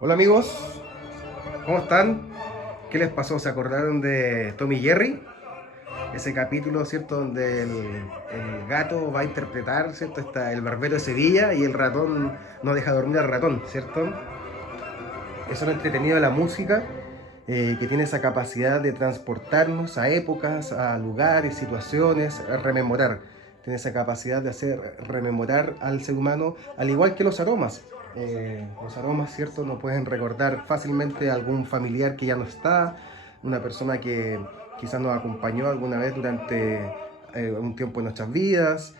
Hola amigos, ¿cómo están? ¿Qué les pasó? ¿Se acordaron de Tom y Jerry? Ese capítulo, ¿cierto? Donde el gato va a interpretar, ¿cierto? Está el barbero de Sevilla y el ratón no deja dormir al ratón, ¿cierto? Eso es lo entretenido de la música, que tiene esa capacidad de transportarnos a épocas, a lugares, situaciones, a rememorar. Tiene esa capacidad de hacer rememorar al ser humano, al igual que los aromas. Los aromas, ¿cierto? Nos pueden recordar fácilmente a algún familiar que ya no está, una persona que quizás nos acompañó alguna vez durante un tiempo en nuestras vidas,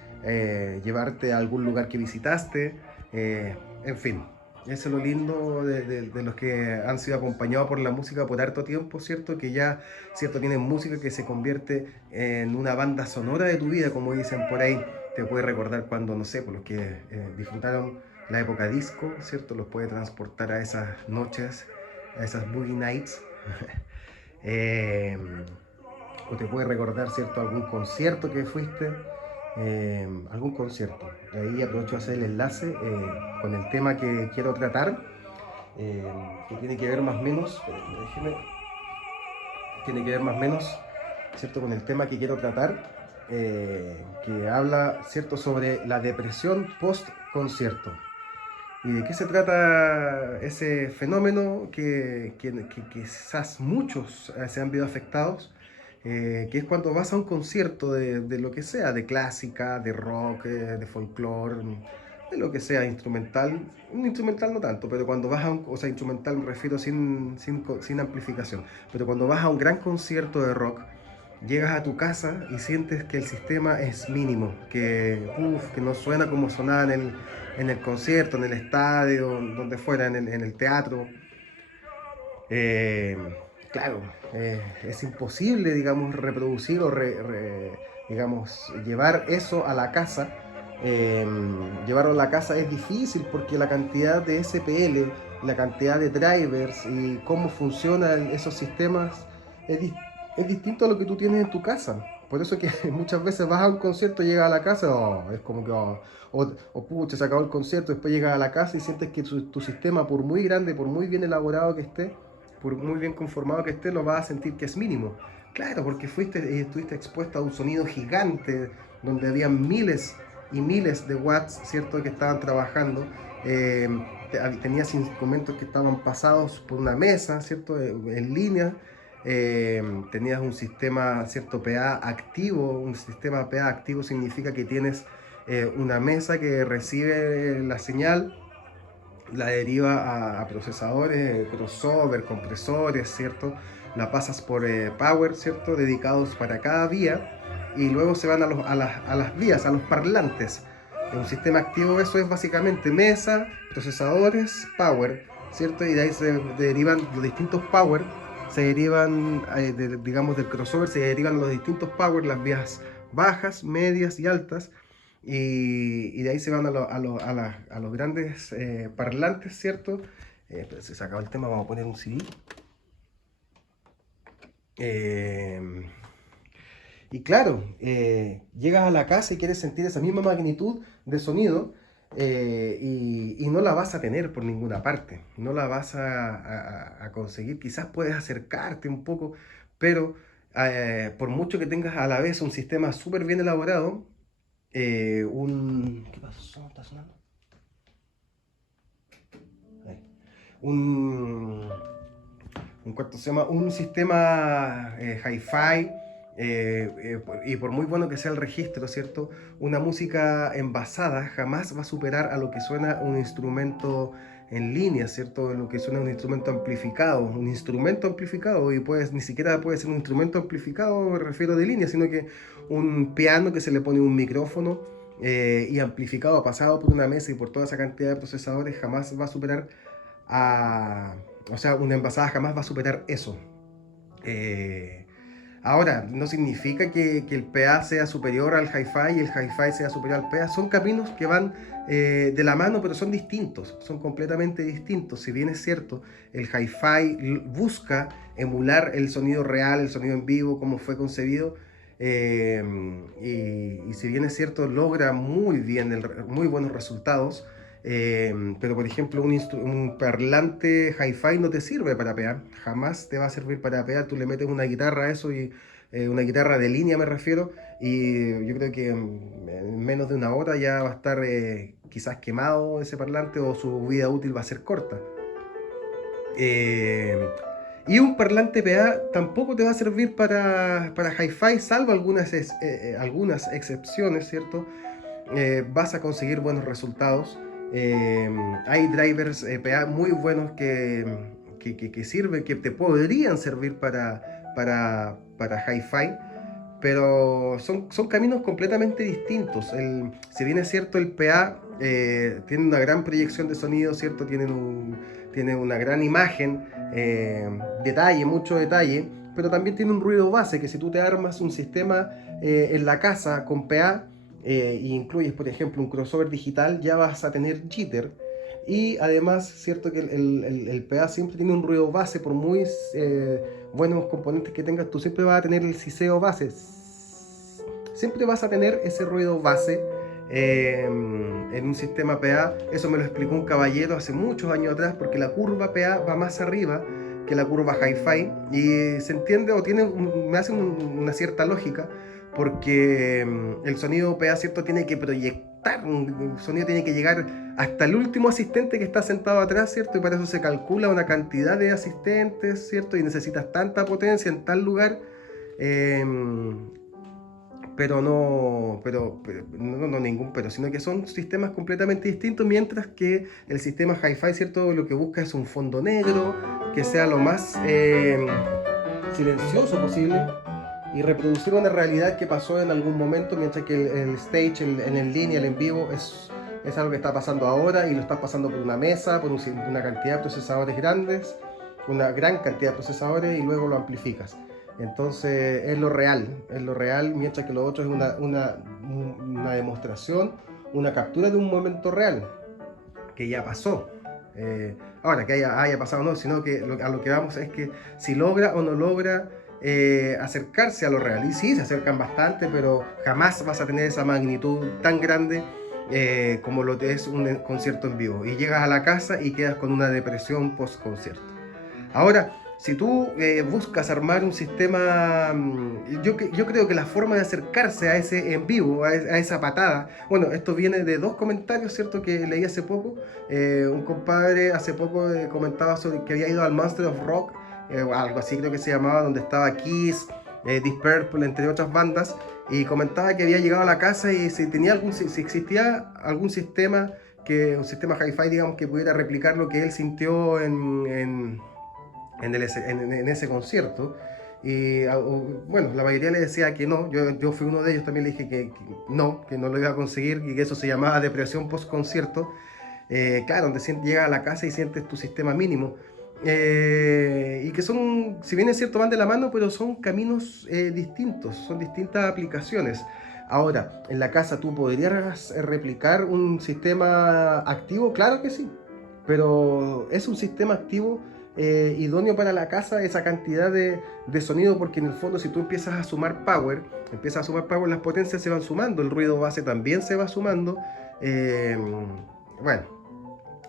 llevarte a algún lugar que visitaste, en fin. Eso es lo lindo de los que han sido acompañados por la música por harto tiempo, ¿cierto? Que ya, ¿cierto? Tienen música que se convierte en una banda sonora de tu vida, como dicen por ahí. Te puede recordar cuando, no sé, por los que disfrutaron la época disco, ¿cierto? Los puede transportar a esas noches, a esas boogie nights. eh, o te puede recordar, ¿cierto? Algún concierto que fuiste, algún concierto. Y ahí aprovecho a hacer el enlace con el tema que quiero tratar, que tiene que ver más o menos, déjeme, tiene que ver más o menos, ¿cierto? Con el tema que quiero tratar, que habla, ¿cierto? Sobre la depresión post-concierto. ¿Y de qué se trata ese fenómeno que quizás muchos se han visto afectados? Que es cuando vas a un concierto de lo que sea, de clásica, de rock, de folclore, de lo que sea, instrumental, un instrumental no tanto, pero cuando vas a un, o sea, instrumental me refiero sin amplificación, pero cuando vas a un gran concierto de rock, llegas a tu casa y sientes que el sistema es mínimo, que no suena como sonaba en el concierto, en el estadio, donde fuera, en el teatro. Eh, claro, es imposible, digamos, reproducir o, digamos, llevar eso a la casa. Eh, Llevarlo a la casa es difícil porque la cantidad de SPL, la cantidad de drivers y cómo funcionan esos sistemas es, es distinto a lo que tú tienes en tu casa. Por eso que muchas veces vas a un concierto, llegas a la casa, es como que, o pucha, se acabó el concierto, después llegas a la casa y sientes que tu sistema, por muy grande, por muy bien elaborado que esté, por muy bien conformado que esté, lo vas a sentir que es mínimo. Claro, porque estuviste expuesto a un sonido gigante, donde había miles y miles de watts, ¿cierto?, que estaban trabajando. Eh, Tenías instrumentos que estaban pasados por una mesa, ¿cierto?, en línea. Tenías un sistema, ¿cierto?, PA activo. Un sistema PA activo significa que tienes una mesa que recibe la señal, la deriva a procesadores, crossover, compresores, ¿cierto? La pasas por power, ¿cierto? Dedicados para cada vía y luego se van a las vías, a los parlantes. En un sistema activo eso es básicamente mesa, procesadores, power, ¿cierto? Y de ahí se derivan los distintos power, se derivan, digamos, del crossover, se derivan los distintos power, las vías bajas, medias y altas, y de ahí se van a los grandes parlantes, ¿cierto? Pero se acabó el tema, vamos a poner un CD. Eh, y claro, llegas a la casa y quieres sentir esa misma magnitud de sonido, y no la vas a tener por ninguna parte, no la vas a conseguir. Quizás puedes acercarte un poco, pero por mucho que tengas a la vez un sistema súper bien elaborado, ¿qué pasó? ¿Está sonando? Ahí. Un, un cuarto se llama un sistema hi-fi, y por muy bueno que sea el registro, ¿cierto? Una música envasada jamás va a superar a lo que suena un instrumento en línea, ¿cierto? Lo que suena un instrumento amplificado, y pues ni siquiera puede ser un instrumento amplificado, me refiero de línea, sino que un piano que se le pone un micrófono y amplificado, pasado por una mesa y por toda esa cantidad de procesadores, jamás va a superar a, o sea, una envasada jamás va a superar eso. Eh, Ahora, no significa que el PA sea superior al hi-fi y el hi-fi sea superior al PA. Son caminos que van de la mano, pero son distintos, son completamente distintos. Si bien es cierto, el hi-fi busca emular el sonido real, el sonido en vivo, como fue concebido, y si bien es cierto, logra muy bien, muy buenos resultados. Pero por ejemplo, un parlante hi-fi no te sirve para pegar, jamás te va a servir para pegar. Tú le metes una guitarra a eso y una guitarra de línea me refiero, y yo creo que en menos de una hora ya va a estar quizás quemado ese parlante o su vida útil va a ser corta. Eh, y un parlante PA tampoco te va a servir para hi-fi, salvo algunas excepciones, ¿cierto? Vas a conseguir buenos resultados. Eh, Hay drivers PA muy buenos que sirven, que te podrían servir para hi-fi, pero son caminos completamente distintos. Si bien es cierto, el PA tiene una gran proyección de sonido, ¿cierto? Tiene una gran imagen, detalle, mucho detalle, pero también tiene un ruido base, que si tú te armas un sistema en la casa con PA, e incluyes, por ejemplo, un crossover digital, ya vas a tener jitter. Y además, cierto que el PA siempre tiene un ruido base, por muy buenos componentes que tengas, tú siempre vas a tener el siseo base. Siempre vas a tener ese ruido base en un sistema PA. Eso me lo explicó un caballero hace muchos años atrás, porque la curva PA va más arriba que la curva hi-fi, y se entiende o me hace una cierta lógica, porque el sonido PA, ¿cierto?, tiene que proyectar, el sonido tiene que llegar hasta el último asistente que está sentado atrás, ¿cierto? Y para eso se calcula una cantidad de asistentes, ¿cierto? Y necesitas tanta potencia en tal lugar, eh, no ningún pero, sino que son sistemas completamente distintos, mientras que el sistema hi-fi, ¿cierto?, lo que busca es un fondo negro, que sea lo más silencioso posible, y reproducir una realidad que pasó en algún momento, mientras que el stage, en línea, el en vivo, es algo que está pasando ahora y lo estás pasando por una mesa, por una cantidad de procesadores grandes, una gran cantidad de procesadores, y luego lo amplificas. Entonces es lo real, mientras que lo otro es una demostración, una captura de un momento real que ya pasó. Ahora, que haya pasado o no, sino que a lo que vamos es que si logra o no logra acercarse a lo real. Y sí, se acercan bastante, pero jamás vas a tener esa magnitud tan grande como lo que es un concierto en vivo. Y llegas a la casa y quedas con una depresión post-concierto. Ahora, si tú buscas armar un sistema, yo creo que la forma de acercarse a ese en vivo, a esa patada, bueno, esto viene de dos comentarios, ¿cierto?, que leí hace poco. Un compadre hace poco comentaba sobre que había ido al Monster of Rock, algo así creo que se llamaba, donde estaba Kiss, Deep Purple, entre otras bandas, y comentaba que había llegado a la casa y si existía algún sistema, un sistema hi-fi, digamos, que pudiera replicar lo que él sintió en ese concierto. Y bueno, la mayoría le decía que no. Yo fui uno de ellos, también le dije que no lo iba a conseguir, y que eso se llamaba depresión post concierto. Claro, donde llegas a la casa y sientes tu sistema mínimo. Y que son, si bien es cierto, van de la mano, pero son caminos distintos, son distintas aplicaciones. Ahora, en la casa tú podrías replicar un sistema activo, claro que sí, pero es un sistema activo idóneo para la casa, esa cantidad de sonido, porque en el fondo, si tú empiezas a sumar power, las potencias se van sumando, el ruido base también se va sumando. eh, bueno,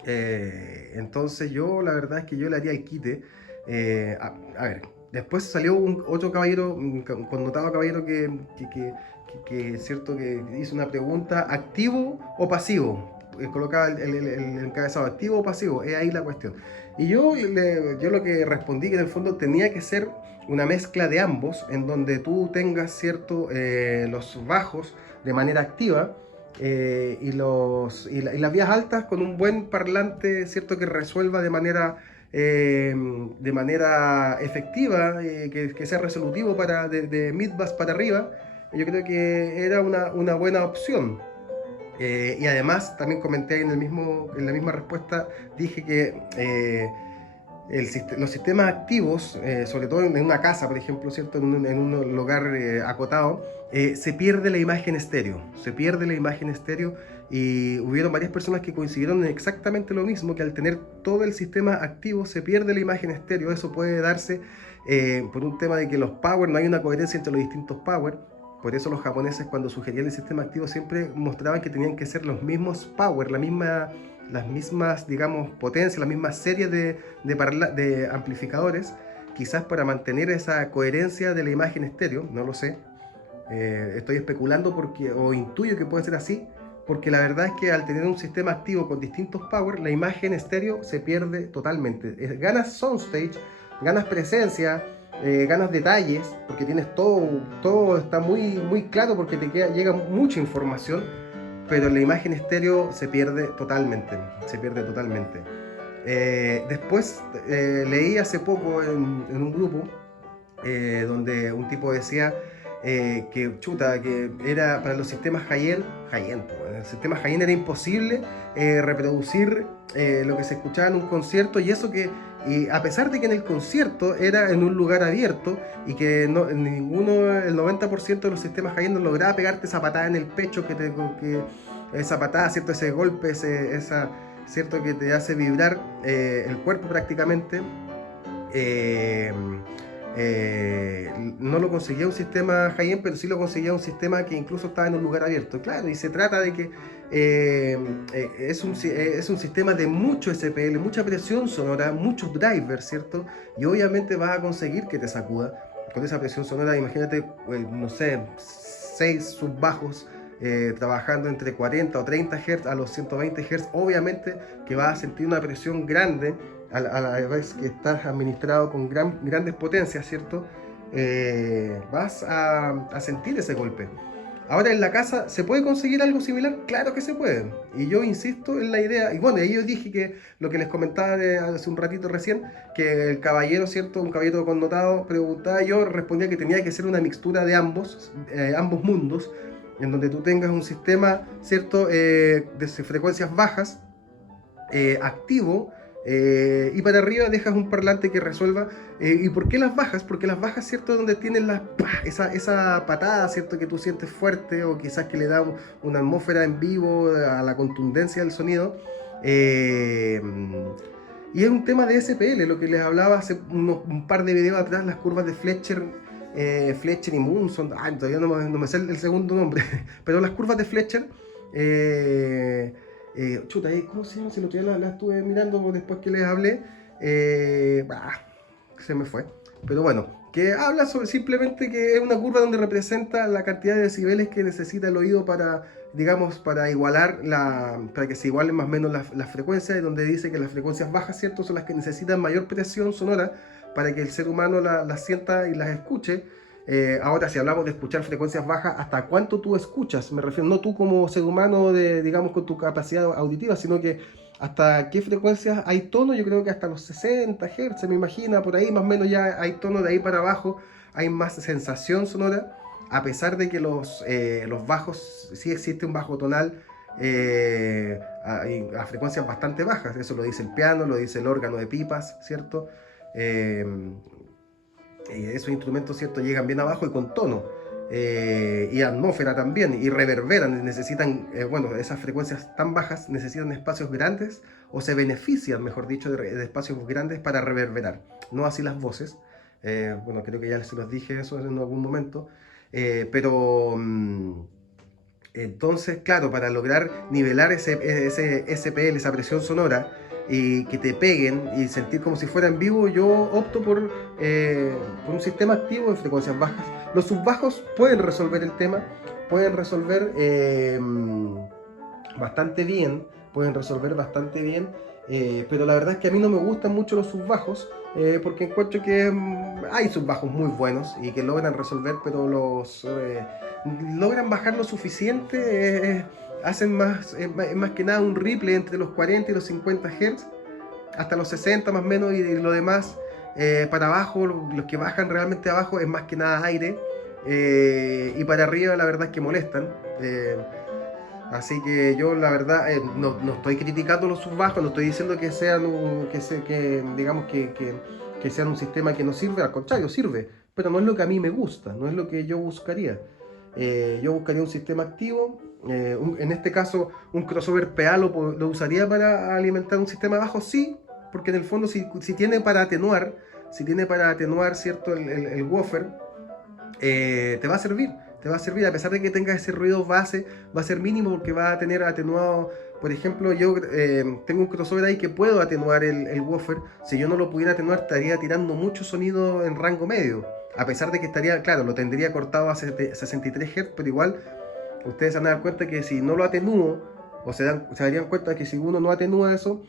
entonces yo la verdad es que yo le haría el quite. A ver, después salió otro caballero, un connotado caballero que cierto, que hizo una pregunta: ¿activo o pasivo? Colocaba el encabezado: ¿activo o pasivo? Es ahí la cuestión. Y yo lo que respondí, que en el fondo tenía que ser una mezcla de ambos, en donde tú tengas, cierto, los bajos de manera activa, y las vías altas con un buen parlante, cierto, que resuelva de manera efectiva, que sea resolutivo de mid-bass para arriba. Yo creo que era una buena opción. Y además también comenté en la misma respuesta, dije que los sistemas activos, sobre todo en una casa, por ejemplo, ¿cierto? En un lugar acotado, se pierde la imagen estéreo, se pierde la imagen estéreo y hubieron varias personas que coincidieron en exactamente lo mismo, que al tener todo el sistema activo se pierde la imagen estéreo. Eso puede darse por un tema de que los power, no hay una coherencia entre los distintos power. Por eso los japoneses, cuando sugerían el sistema activo, siempre mostraban que tenían que ser los mismos power, las mismas, digamos, potencias, la misma serie de amplificadores, quizás para mantener esa coherencia de la imagen estéreo, no lo sé. Estoy especulando o intuyo que puede ser así, porque la verdad es que al tener un sistema activo con distintos power, la imagen estéreo se pierde totalmente. Ganas soundstage, ganas presencia, ganas detalles, porque tienes todo está muy claro porque llega mucha información, pero la imagen estéreo se pierde totalmente, se pierde totalmente. Después leí hace poco en un grupo donde un tipo decía que era para los sistemas high-end, pues, el sistema high-end era imposible reproducir lo que se escuchaba en un concierto, y eso que y a pesar de que en el concierto era en un lugar abierto y que el 90% de los sistemas high-end no lograba pegarte esa patada en el pecho, esa patada, ¿cierto? Ese golpe, ¿cierto? Que te hace vibrar el cuerpo prácticamente. Eh, no lo conseguía un sistema high-end, pero sí lo conseguía un sistema que incluso estaba en un lugar abierto. Claro, y se trata de que es un sistema de mucho SPL, mucha presión sonora, muchos drivers, ¿cierto? Y obviamente vas a conseguir que te sacuda con esa presión sonora. Imagínate, no sé, 6 subbajos trabajando entre 40 o 30 Hz a los 120 Hz. Obviamente que vas a sentir una presión grande a la vez que estás administrado con grandes potencias, ¿cierto? Vas a sentir ese golpe. Ahora en la casa, ¿se puede conseguir algo similar? Claro que se puede. Y yo insisto en la idea, y bueno, ahí yo dije que lo que les comentaba hace un ratito recién, que el caballero, ¿cierto? Un caballero connotado preguntaba, yo respondía que tenía que ser una mixtura de ambos mundos, en donde tú tengas un sistema, ¿cierto? De frecuencias bajas, activo, y para arriba dejas un parlante que resuelva. ¿Y por qué las bajas? Porque las bajas, ¿cierto? Donde tienen esa patada, ¿cierto? Que tú sientes fuerte, o quizás que le da una atmósfera en vivo a la contundencia del sonido. Y es un tema de SPL, lo que les hablaba hace un par de videos atrás, las curvas de Fletcher. Fletcher y Munson, todavía no me sé el segundo nombre, pero las curvas de Fletcher, ¿cómo se llama? Si el otro día la estuve mirando después que les hablé, se me fue. Pero bueno, que habla sobre simplemente que es una curva donde representa la cantidad de decibeles que necesita el oído para, digamos, para para que se igualen más o menos las frecuencias, y donde dice que las frecuencias bajas, ¿cierto? Son las que necesitan mayor presión sonora para que el ser humano las sienta y las escuche. Ahora, si hablamos de escuchar frecuencias bajas, ¿hasta cuánto tú escuchas? Me refiero no tú como ser humano, digamos, con tu capacidad auditiva, sino que hasta qué frecuencias hay tono. Yo creo que hasta los 60 Hz, me imagina, por ahí más o menos ya hay tono. De ahí para abajo hay más sensación sonora, a pesar de que los bajos, sí existe un bajo tonal a frecuencias bastante bajas. Eso lo dice el piano, lo dice el órgano de pipas, ¿cierto? Esos instrumentos, ¿cierto? Llegan bien abajo y con tono, y atmósfera también, y reverberan. Necesitan, bueno, esas frecuencias tan bajas necesitan espacios grandes, o se benefician, mejor dicho, de espacios grandes para reverberar. No así las voces. Bueno, creo que ya se los dije eso en algún momento, pero entonces, claro, para lograr nivelar ese SPL, esa presión sonora, y que te peguen y sentir como si fuera en vivo, yo opto por un sistema activo en frecuencias bajas. Los subbajos pueden resolver el tema, pueden resolver bastante bien, pueden resolver bastante bien, pero la verdad es que a mí no me gustan mucho los subbajos, porque encuentro que hay subbajos muy buenos y que logran resolver, pero logran bajar lo suficiente, hacen más que nada un ripple entre los 40 y los 50 Hz, hasta los 60 más o menos, y lo demás para abajo, los que bajan realmente abajo es más que nada aire, y para arriba la verdad es que molestan. Así que yo la verdad no estoy criticando los subbajos, no estoy diciendo que sean digamos que sean un sistema que no sirve, al contrario, sirve, pero no es lo que a mí me gusta, no es lo que yo buscaría. Yo buscaría un sistema activo, en este caso un crossover PA lo usaría para alimentar un sistema de bajo, sí, porque en el fondo si tiene para atenuar, cierto, el woofer, te va a servir. Te va a servir, a pesar de que tenga ese ruido base, va a ser mínimo porque va a tener atenuado. Por ejemplo, yo tengo un crossover ahí que puedo atenuar el woofer. Si yo no lo pudiera atenuar, estaría tirando mucho sonido en rango medio. A pesar de que estaría, claro, lo tendría cortado a 63 Hz, pero igual ustedes se van a dar cuenta que si no lo atenúo, o se darían cuenta que si uno no atenúa eso,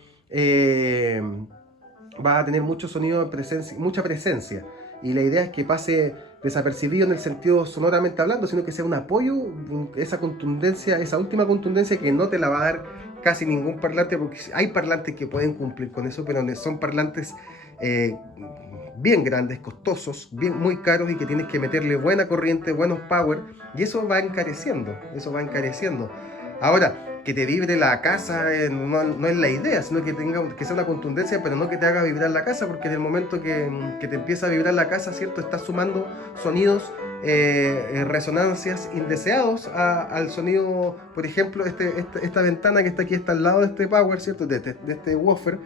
va a tener mucho sonido, mucha presencia. Y la idea es que pase desapercibido en el sentido sonoramente hablando, sino que sea un apoyo, esa contundencia, esa última contundencia que no te la va a dar casi ningún parlante, porque hay parlantes que pueden cumplir con eso, pero son parlantes bien grandes, costosos, muy caros y que tienes que meterle buena corriente, buenos power, y eso va encareciendo, Ahora, que te vibre la casa no es la idea, sino que sea una contundencia, pero no que te haga vibrar la casa, porque en el momento que te empieza a vibrar la casa, ¿cierto? Estás sumando sonidos, resonancias indeseados al sonido. Por ejemplo, esta ventana que está al lado de este power, ¿cierto? De este woofer,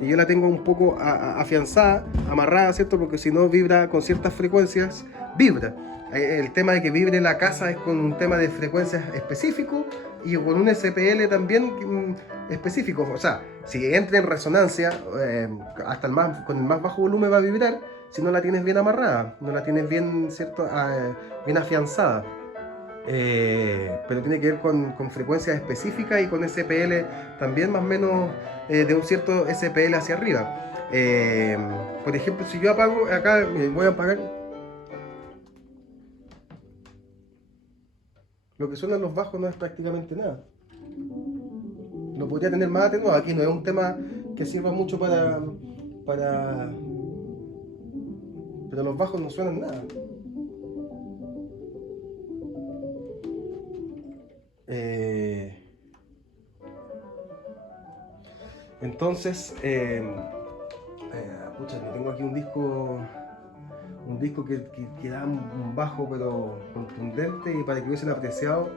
y yo la tengo un poco afianzada, amarrada, ¿cierto? Porque si no vibra con ciertas frecuencias, vibra. El tema de que vibre la casa es con un tema de frecuencias específico y con un SPL también específico. O sea, si entra en resonancia, con el más bajo volumen va a vibrar si no la tienes bien amarrada, no la tienes bien, ¿cierto? Bien afianzada. Pero tiene que ver con frecuencias específicas y con SPL también más o menos de un cierto SPL hacia arriba. Por ejemplo, si yo apago, acá voy a apagar. Lo que suenan los bajos no es prácticamente nada. Lo podría tener más atenuado. Aquí no es un tema que sirva mucho para... Pero los bajos no suenan nada. Entonces, pucha, tengo aquí un disco que da un bajo pero contundente, y para que hubiesen apreciado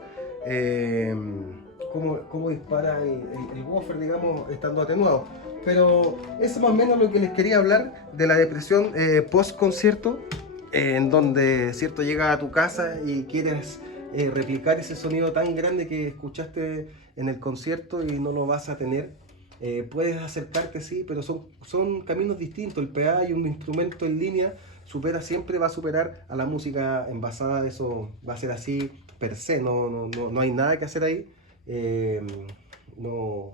cómo dispara el woofer, digamos, estando atenuado. Pero eso más o menos lo que les quería hablar de la depresión post concierto, en donde, cierto, llegas a tu casa y quieres replicar ese sonido tan grande que escuchaste en el concierto y no lo vas a tener. Puedes acercarte, sí, pero son caminos distintos. El PA y un instrumento en línea siempre va a superar a la música envasada. Eso va a ser así per se, no hay nada que hacer ahí. No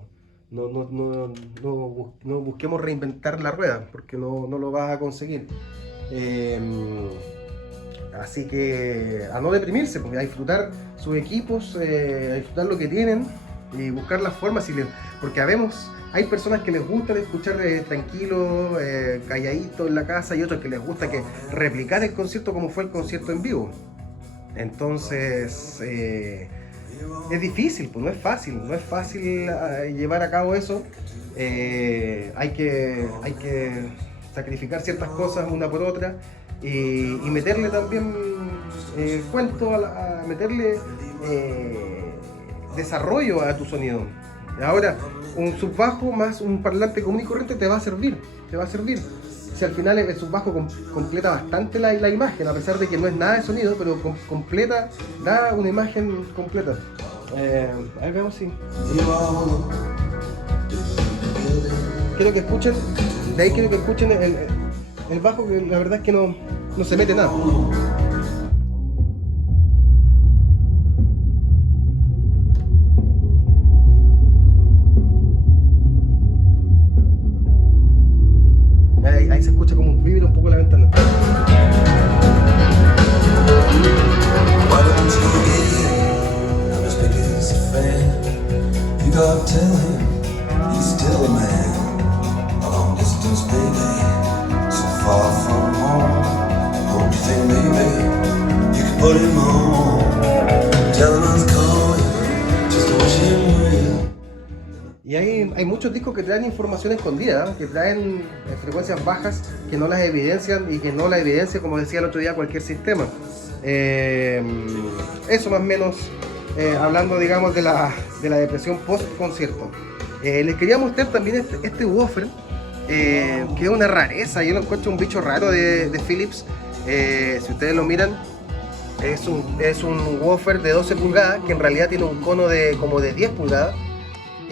busquemos reinventar la rueda, porque no lo vas a conseguir. Así que a no deprimirse, pues, a disfrutar sus equipos, a disfrutar lo que tienen y buscar las formas, porque hay personas que les gusta escuchar tranquilo, calladito en la casa, y otros que les gusta replicar el concierto como fue el concierto en vivo. Entonces es difícil, pues no es fácil llevar a cabo eso. Hay que sacrificar ciertas cosas una por otra y meterle también meterle desarrollo a tu sonido. Ahora, un subbajo más un parlante común y corriente te va a servir. Si al final el subbajo completa bastante la imagen, a pesar de que no es nada de sonido, pero da una imagen completa. Ahí vemos si. Quiero que escuchen el bajo, que la verdad es que no se mete nada. Ahí se escucha como vibra un poco la ventana. Put him on, tell him I was calling, just to wish hay muchos discos que traen información escondida, que traen frecuencias bajas que no las evidencian y que no las evidencia, como decía el otro día, cualquier sistema. Eso más o menos, hablando, digamos, de la depresión post-concierto. Les quería mostrar también este woofer, que es una rareza. Yo lo encuentro un bicho raro de Philips. Si ustedes lo miran, es un woofer de 12 pulgadas, que en realidad tiene un cono como de 10 pulgadas.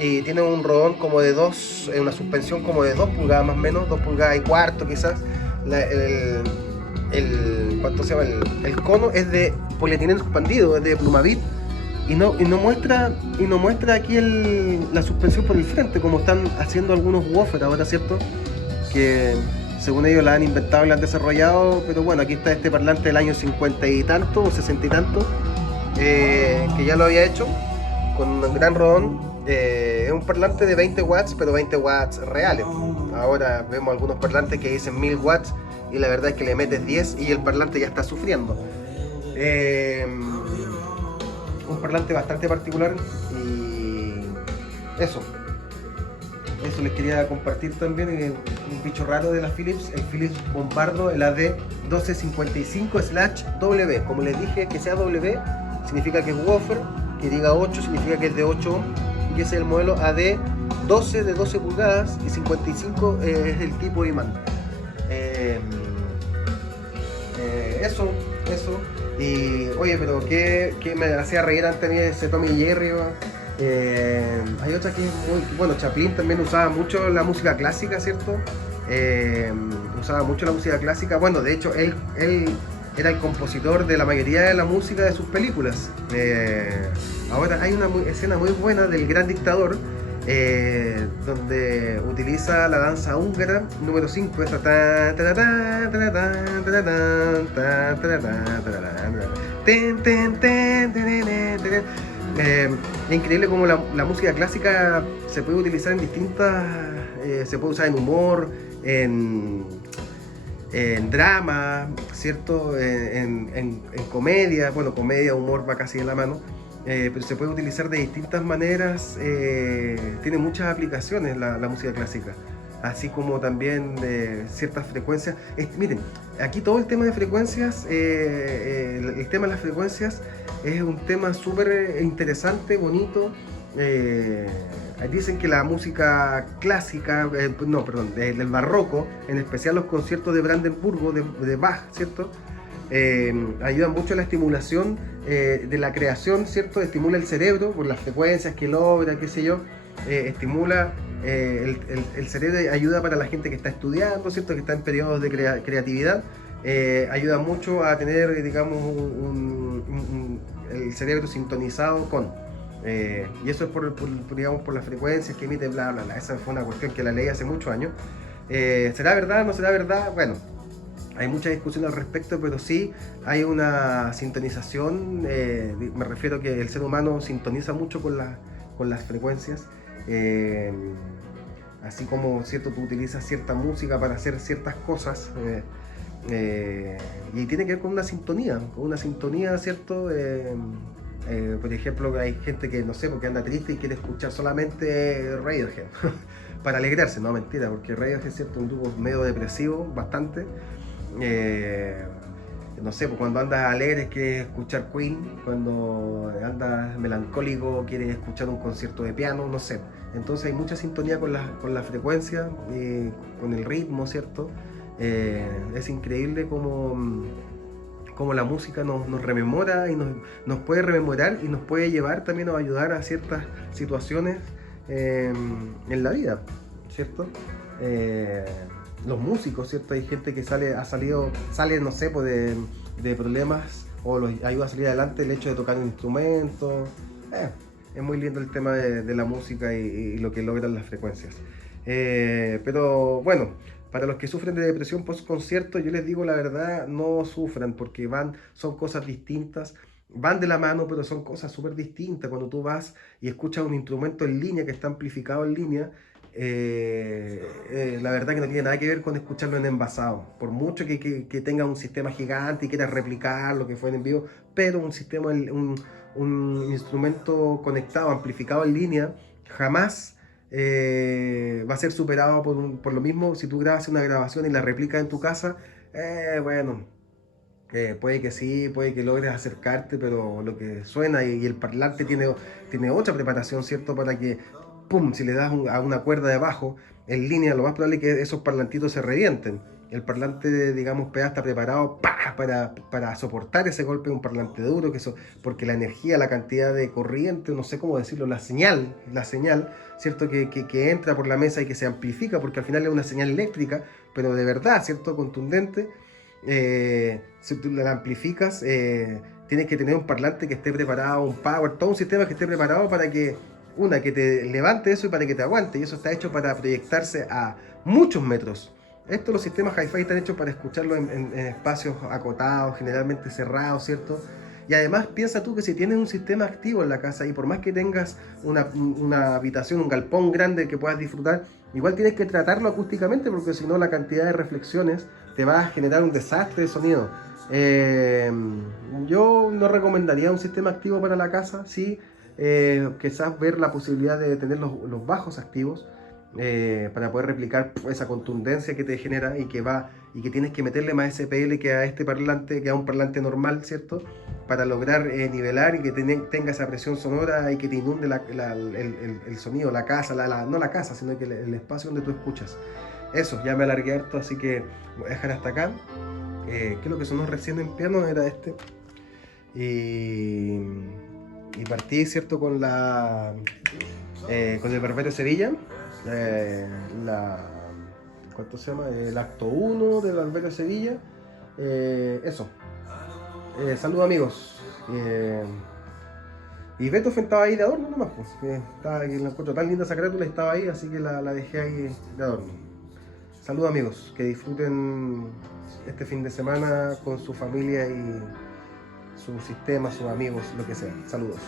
Y tiene un rodón como de 2, una suspensión como de 2 pulgadas más o menos, 2 pulgadas y cuarto quizás. ¿Cuánto se llama? El cono es de polietileno expandido, es de Plumavit, y no muestra aquí la suspensión por el frente, como están haciendo algunos woofers ahora, ¿cierto? Que según ellos la han inventado y la han desarrollado, pero bueno, aquí está este parlante del año 50 y tanto, o 60 y tanto, que ya lo había hecho, con un gran rodón. Es un parlante de 20 watts, pero 20 watts reales. Ahora vemos algunos parlantes que dicen 1000 watts y la verdad es que le metes 10 y el parlante ya está sufriendo. Un parlante bastante particular y eso les quería compartir también. Un bicho raro de la Philips, el Philips Bombardo, el AD1255/W. Como les dije, que sea W significa que es woofer, que diga 8 significa que es de 8 ohm, y ese es el modelo AD12 de 12 pulgadas y 55 es el tipo de imán. Eso. Y oye, pero ¿qué me hacía reír antes de ese Tommy Jerry? Hay otra que es muy... Bueno, Chaplin también usaba mucho la música clásica, ¿cierto? Usaba mucho la música clásica. Bueno, de hecho, él era el compositor de la mayoría de la música de sus películas. Ahora hay una escena muy buena del Gran Dictador, donde utiliza la danza húngara número 5, esta es increíble como la música clásica se puede utilizar en distintas, se puede usar en humor, en drama, ¿cierto? En comedia, bueno, comedia, humor va casi de la mano. Pero se puede utilizar de distintas maneras, tiene muchas aplicaciones la música clásica, así como también ciertas frecuencias. Miren, aquí todo el tema de frecuencias, el tema de las frecuencias es un tema súper interesante, bonito. Dicen que la música clásica, del barroco, en especial los conciertos de Brandenburgo, de Bach, ¿cierto? Ayudan mucho a la estimulación de la creación, ¿cierto? Estimula el cerebro por las frecuencias que logra, qué sé yo. Estimula el cerebro, ayuda para la gente que está estudiando, ¿cierto? Que está en periodos de creatividad. Ayuda mucho a tener, digamos, el cerebro sintonizado con. Y eso es digamos, por las frecuencias que emite, bla, bla, bla. Esa fue una cuestión que la leí hace muchos años. ¿Será verdad? ¿No será verdad? Bueno, hay mucha discusión al respecto, pero sí hay una sintonización. Me refiero a que el ser humano sintoniza mucho con las frecuencias. Así como, ¿cierto? Tú utilizas cierta música para hacer ciertas cosas. Y tiene que ver con una sintonía, ¿cierto? Por ejemplo, hay gente que, no sé, porque anda triste y quiere escuchar solamente Radiohead para alegrarse. No, mentira, porque Radiohead es, ¿cierto?, un grupo medio depresivo, bastante. No sé, pues cuando andas alegre quieres escuchar Queen, cuando andas melancólico quieres escuchar un concierto de piano, no sé. Entonces hay mucha sintonía con la frecuencia, con el ritmo, ¿cierto? Es increíble como la música nos rememora y nos puede rememorar y nos puede llevar también a ayudar a ciertas situaciones en la vida, ¿cierto? Los músicos, ¿cierto? Hay gente que sale, no sé, pues de problemas, o los ayuda a salir adelante el hecho de tocar un instrumento. Es muy lindo el tema de la música y lo que logran las frecuencias. Pero bueno, para los que sufren de depresión post concierto, yo les digo la verdad, no sufran, porque son cosas distintas, van de la mano, pero son cosas súper distintas. Cuando tú vas y escuchas un instrumento en línea que está amplificado en línea, la verdad que no tiene nada que ver con escucharlo en envasado, por mucho que tenga un sistema gigante y quieras replicar lo que fue en vivo, pero un instrumento conectado, amplificado en línea, jamás va a ser superado por lo mismo si tú grabas una grabación y la replicas en tu casa. Bueno, puede que sí, puede que logres acercarte, pero lo que suena y el parlante tiene otra preparación, ¿cierto? Para que, pum, si le das a una cuerda de bajo, en línea, lo más probable es que esos parlantitos se revienten. El parlante, digamos, PA está preparado para soportar ese golpe de un parlante duro, porque la energía, la cantidad de corriente, no sé cómo decirlo, la señal, ¿cierto? Que entra por la mesa y que se amplifica, porque al final es una señal eléctrica, pero de verdad, ¿cierto? Contundente. Si tú la amplificas, tienes que tener un parlante que esté preparado, un power, todo un sistema que esté preparado para que te levante eso y para que te aguante. Y eso está hecho para proyectarse a muchos metros. Los sistemas Hi-Fi están hechos para escucharlo en espacios acotados, generalmente cerrados, ¿cierto? Y además piensa tú que si tienes un sistema activo en la casa y por más que tengas una habitación, un galpón grande que puedas disfrutar, igual tienes que tratarlo acústicamente porque si no la cantidad de reflexiones te va a generar un desastre de sonido. Eh, yo no recomendaría un sistema activo para la casa, sí, quizás ver la posibilidad de tener los bajos activos para poder replicar esa contundencia que te genera y que tienes que meterle más SPL que a este parlante, que a un parlante normal, ¿cierto? Para lograr nivelar y que tenga esa presión sonora y que te inunde el sonido, la casa, no la casa, sino que el espacio donde tú escuchas. Eso, ya me alargué harto, así que voy a dejar hasta acá. Que lo que sonó recién en piano era este. Y, y partí, ¿cierto? Con el Barbero de Sevilla. Eh, la, ¿Cuánto se llama? El acto 1 del Barbero de Sevilla. Eso. Saludos amigos. Y Beethoven estaba ahí de adorno nomás, pues. Estaba, que la encuentro tan linda esa carátula y estaba ahí, así que la dejé ahí de adorno. Saludos amigos, que disfruten este fin de semana con su familia y su sistema, sus amigos, lo que sea. Saludos.